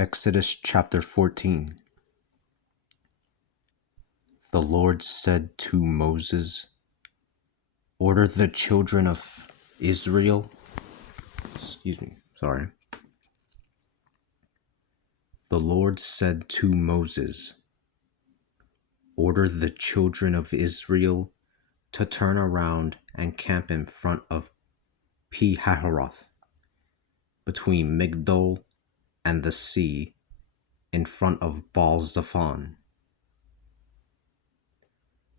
Exodus chapter 14. The Lord said to Moses, "Order the children of Israel." The Lord said to Moses, "Order the children of Israel to turn around and camp in front of Pi-hahiroth, between Migdol and the sea, in front of Baal-zephon.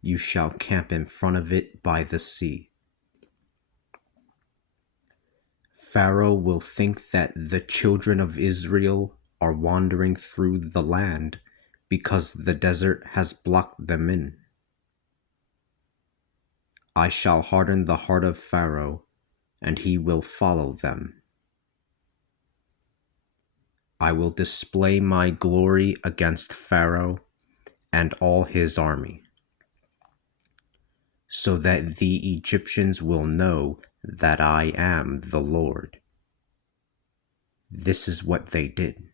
You shall camp in front of it by the sea. Pharaoh will think that the children of Israel are wandering through the land because the desert has blocked them in. I shall harden the heart of Pharaoh, and he will follow them. I will display my glory against Pharaoh and all his army, so that the Egyptians will know that I am the Lord." This is what they did.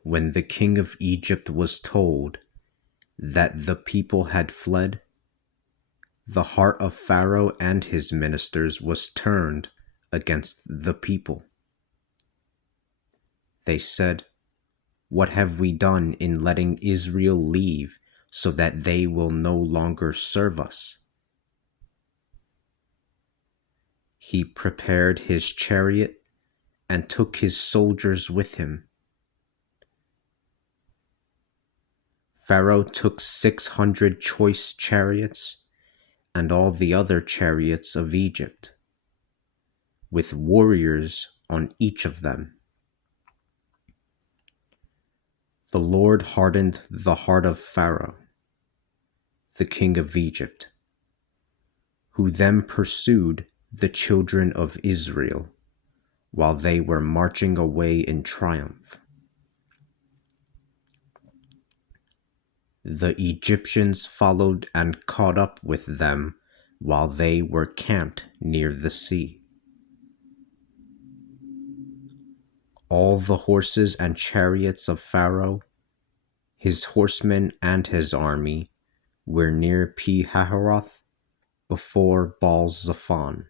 When the king of Egypt was told that the people had fled, the heart of Pharaoh and his ministers was turned against the people. They said, "What have we done in letting Israel leave so that they will no longer serve us?" He prepared his chariot and took his soldiers with him. Pharaoh took 600 choice chariots and all the other chariots of Egypt, with warriors on each of them. The Lord hardened the heart of Pharaoh, the king of Egypt, who then pursued the children of Israel while they were marching away in triumph. The Egyptians followed and caught up with them while they were camped near the sea. All the horses and chariots of Pharaoh, his horsemen and his army, were near Pi-hahiroth before Baal-zephon.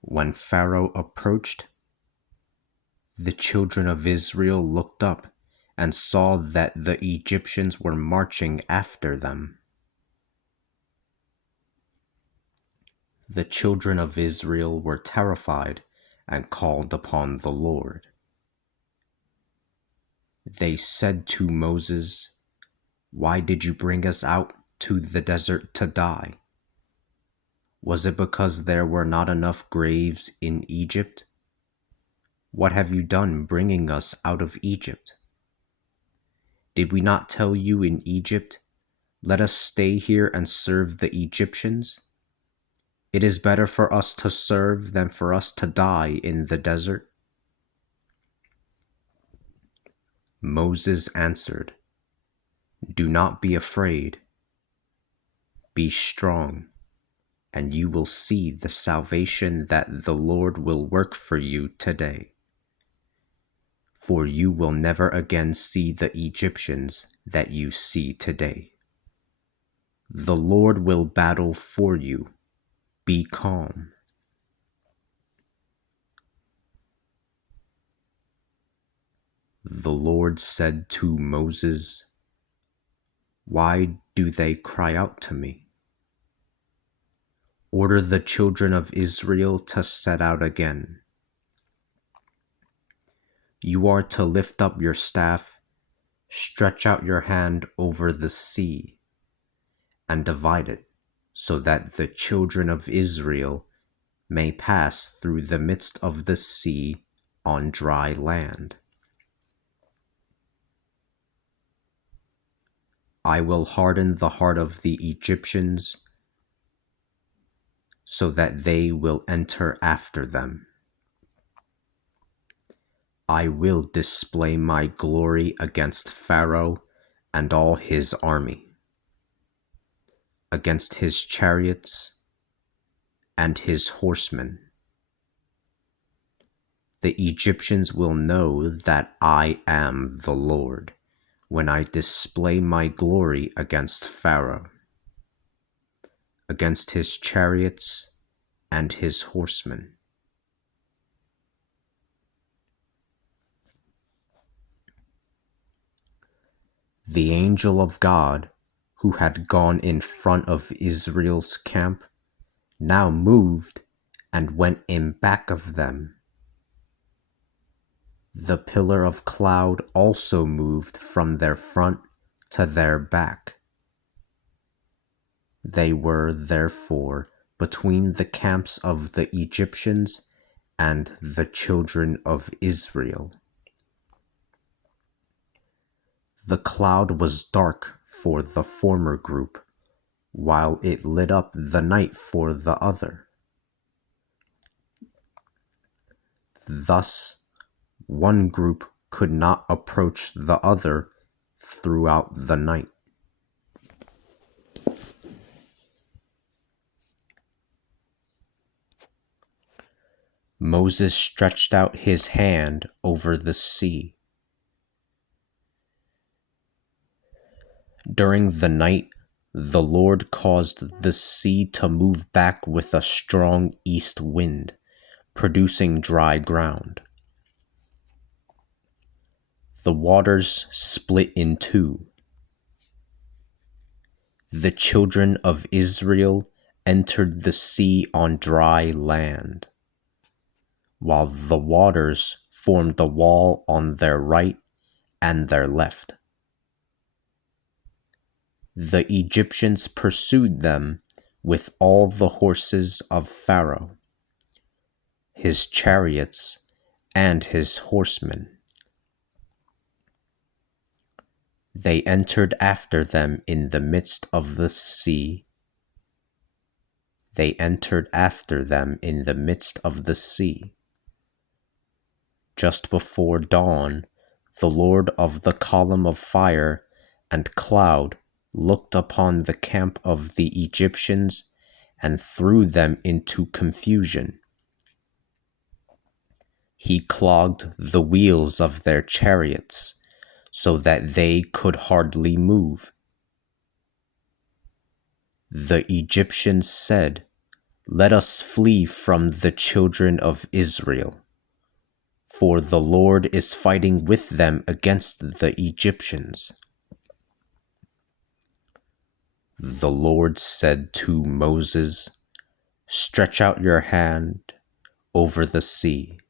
When Pharaoh approached, the children of Israel looked up and saw that the Egyptians were marching after them. The children of Israel were terrified and called upon the Lord. They said to Moses, "Why did you bring us out to the desert to die? Was it because there were not enough graves in Egypt? What have you done bringing us out of Egypt? Did we not tell you in Egypt, 'Let us stay here and serve the Egyptians'? It is better for us to serve than for us to die in the desert." Moses answered, "Do not be afraid. Be strong, and you will see the salvation that the Lord will work for you today. For you will never again see the Egyptians that you see today. The Lord will battle for you. Be calm." The Lord said to Moses, "Why do they cry out to me? Order the children of Israel to set out again. You are to lift up your staff, stretch out your hand over the sea, and divide it, so that the children of Israel may pass through the midst of the sea on dry land. I will harden the heart of the Egyptians, so that they will enter after them. I will display my glory against Pharaoh and all his army, against his chariots and his horsemen. The Egyptians will know that I am the Lord when I display my glory against Pharaoh, against his chariots and his horsemen. The angel of God, who had gone in front of Israel's camp, now moved and went in back of them. The pillar of cloud also moved from their front to their back. They were, therefore, between the camps of the Egyptians and the children of Israel. The cloud was dark for the former group, while it lit up the night for the other. Thus, one group could not approach the other throughout the night. Moses stretched out his hand over the sea. During the night, the Lord caused the sea to move back with a strong east wind, producing dry ground. The waters split in two. The children of Israel entered the sea on dry land, while the waters formed a wall on their right and their left. The Egyptians pursued them with all the horses of Pharaoh, his chariots, and his horsemen. They entered after them in the midst of the sea. They entered after them in the midst of the sea. Just before dawn, the Lord of the column of fire and cloud looked upon the camp of the Egyptians and threw them into confusion. He clogged the wheels of their chariots so that they could hardly move. The Egyptians said, "Let us flee from the children of Israel, for the Lord is fighting with them against the Egyptians." The Lord said to Moses, "Stretch out your hand over the sea.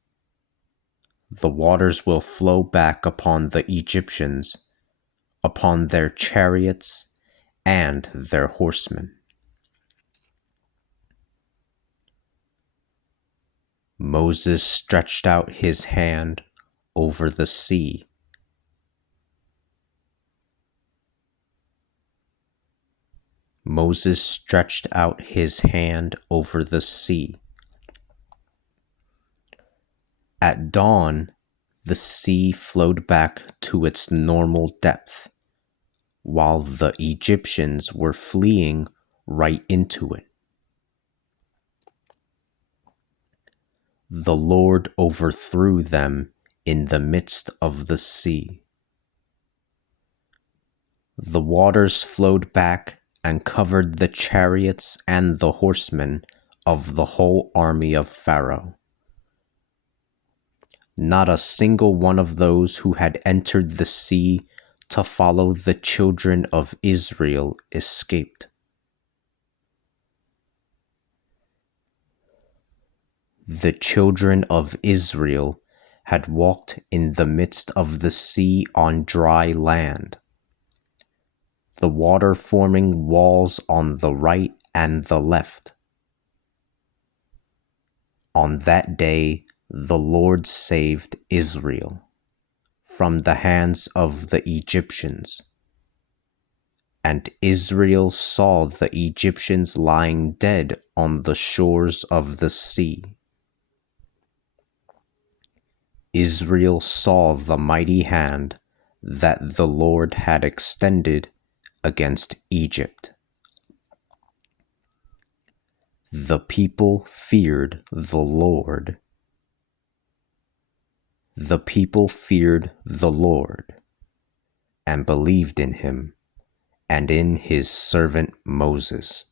The waters will flow back upon the Egyptians, upon their chariots and their horsemen." Moses stretched out his hand over the sea. Moses stretched out his hand over the sea. At dawn, the sea flowed back to its normal depth, while the Egyptians were fleeing right into it. The Lord overthrew them in the midst of the sea. The waters flowed back and covered the chariots and the horsemen of the whole army of Pharaoh. Not a single one of those who had entered the sea to follow the children of Israel escaped. The children of Israel had walked in the midst of the sea on dry land, the water forming walls on the right and the left. On that day, the Lord saved Israel from the hands of the Egyptians. And Israel saw the Egyptians lying dead on the shores of the sea. Israel saw the mighty hand that the Lord had extended against Egypt. The people feared the Lord. The people feared the Lord and believed in him and in his servant Moses.